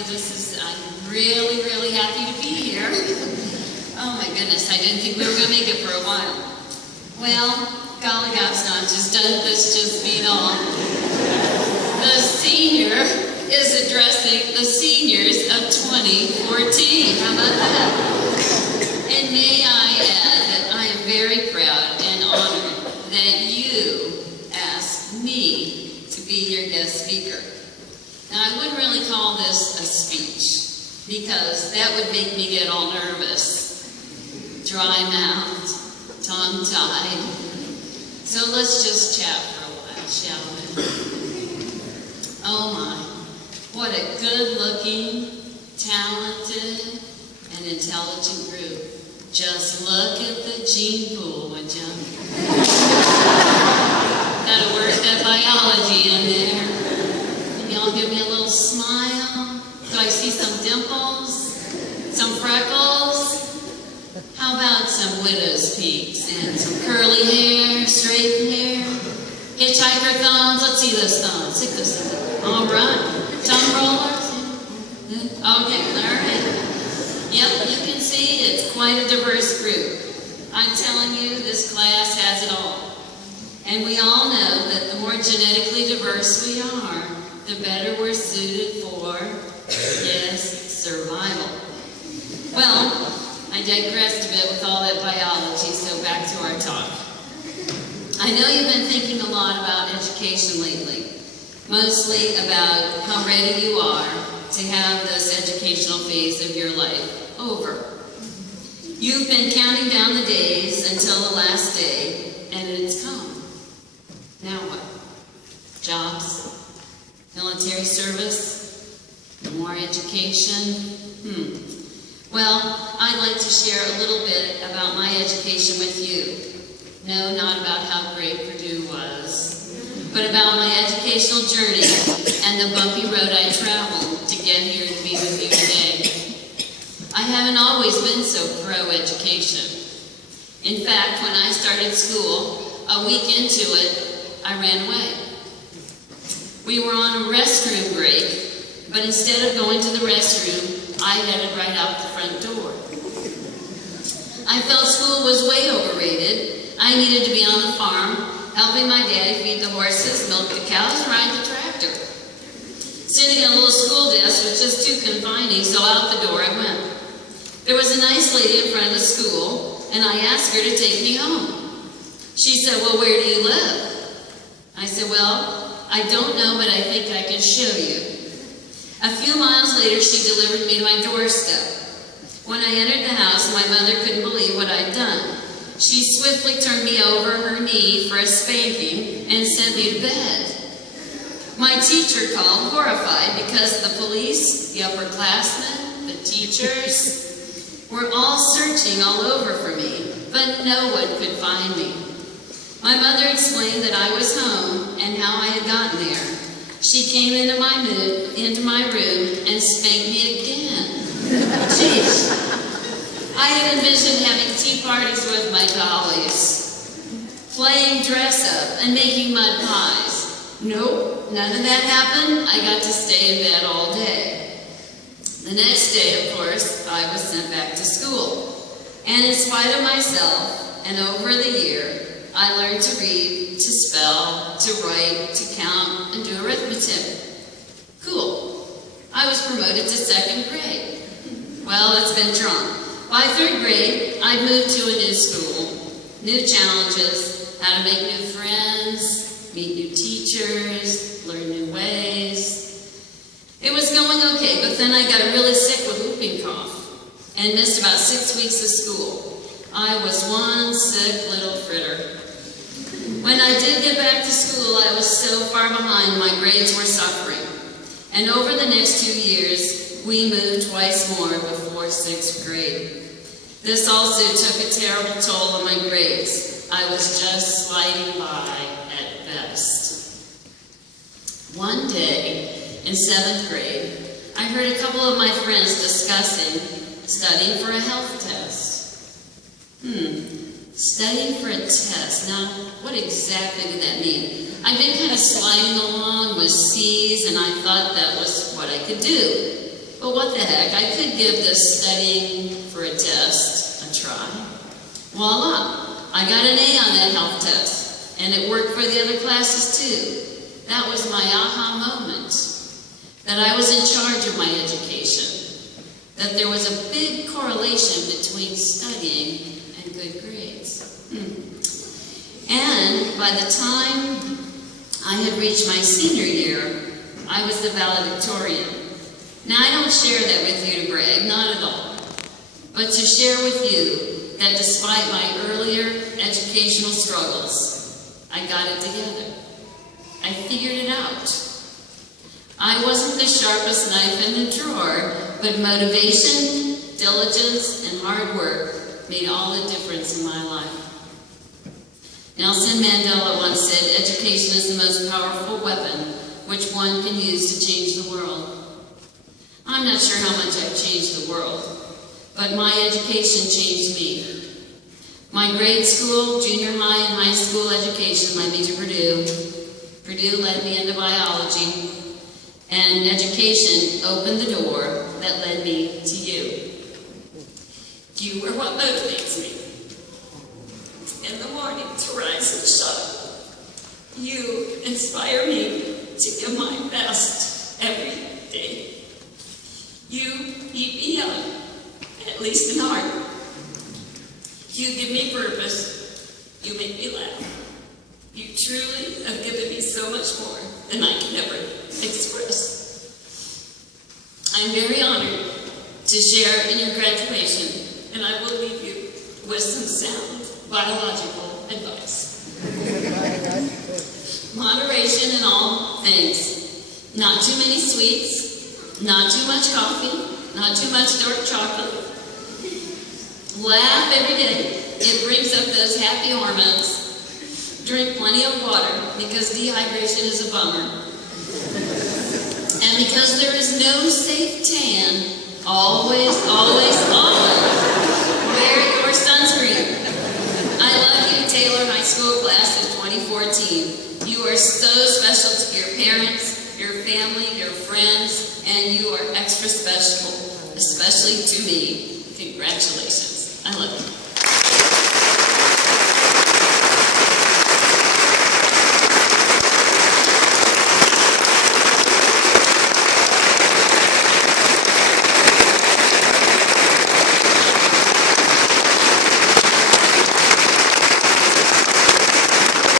I'm really, really happy to be here. Oh my goodness, I didn't think we were going to make it for a while. Well, golly gosh, not just done this just beat on. The senior is addressing the seniors of 2014. How about that? And may I add that I am very proud and honored that you asked me to be your guest speaker. Now, I wouldn't really call this a speech, because that would make me get all nervous, dry mouthed, tongue-tied. So let's just chat for a while, shall we? Oh my, what a good-looking, talented, and intelligent group. Just look at the gene pool, would you? Gotta work that biology in there. Y'all give me a little smile. Do I see some dimples? Some freckles? How about some widow's peaks and some curly hair, straight hair? Hitchhiker thumbs? Let's see those thumbs. Stick those thumbs. All right. Tongue rollers? Okay, all right. Yep, you can see it's quite a diverse group. I'm telling you, this class has it all. And we all know that the more genetically diverse we are, the better we're suited for, yes, survival. Well, I digressed a bit with all that biology, so back to our talk. I know you've been thinking a lot about education lately, mostly about how ready you are to have this educational phase of your life over. You've been counting down the days until the last day, and it's come. Now what? Jobs? Military service? More education? Well, I'd like to share a little bit about my education with you. No, not about how great Purdue was, but about my educational journey and the bumpy road I traveled to get here to be with you today. I haven't always been so pro-education. In fact, when I started school, a week into it, I ran away. We were on a restroom break, but instead of going to the restroom, I headed right out the front door. I felt school was way overrated. I needed to be on the farm, helping my daddy feed the horses, milk the cows, and ride the tractor. Sitting at a little school desk was just too confining, so out the door I went. There was a nice lady in front of the school, and I asked her to take me home. She said, "Well, where do you live?" I said, "Well, I don't know, but I think I can show you." A few miles later, she delivered me to my doorstep. When I entered the house, my mother couldn't believe what I'd done. She swiftly turned me over her knee for a spanking and sent me to bed. My teacher called, horrified, because the police, the upperclassmen, the teachers were all searching all over for me, but no one could find me. My mother explained that I was home and how I had gotten there. She came into my room and spanked me again. Jeez. I had envisioned having tea parties with my dollies, playing dress up and making mud pies. Nope, none of that happened. I got to stay in bed all day. The next day, of course, I was sent back to school. And in spite of myself, and over the year, I learned to read, to spell, to write, to count, and do arithmetic. Cool. I was promoted to 2nd grade. Well, it's been drawn. By 3rd grade, I moved to a new school. New challenges, how to make new friends, meet new teachers, learn new ways. It was going okay, but then I got really sick with whooping cough and missed about 6 weeks of school. I was one sick little fritter. When I did get back to school, I was so far behind, my grades were suffering. And over the next 2 years, we moved twice more before 6th grade. This also took a terrible toll on my grades. I was just sliding by at best. One day, in 7th grade, I heard a couple of my friends discussing studying for a health test. Studying for a test. Now, what exactly did that mean? I'd been kind of sliding along with C's, and I thought that was what I could do. But what the heck, I could give this studying for a test a try. Voila, I got an A on that health test, and it worked for the other classes too. That was my aha moment, that I was in charge of my education, that there was a big correlation between studying and good grades. And by the time I had reached my senior year, I was the valedictorian. Now, I don't share that with you to brag, not at all, but to share with you that despite my earlier educational struggles, I got it together. I figured it out. I wasn't the sharpest knife in the drawer, but motivation, diligence, and hard work made all the difference in my life. Nelson Mandela once said, education is the most powerful weapon which one can use to change the world. I'm not sure how much I've changed the world, but my education changed me. My grade school, junior high, and high school education led me to Purdue. Purdue led me into biology, and education opened the door that led me to you. You are what motivates me in the morning to rise and shine. You inspire me to give my best every day. You keep me young, at least in heart. You give me purpose. You make me laugh. You truly have given me so much more than I can ever express. I'm very honored to share in your graduation, and I will leave you with some sound biological advice. Moderation in all things. Not too many sweets, not too much coffee, not too much dark chocolate. Laugh every day. It brings up those happy hormones. Drink plenty of water because dehydration is a bummer. And because there is no safe tan, always, always, always wear your sunscreen. I love you, Taylor High School class of 2014. You are so special to your parents, your family, your friends, and you are extra special, especially to me. Congratulations. I love you.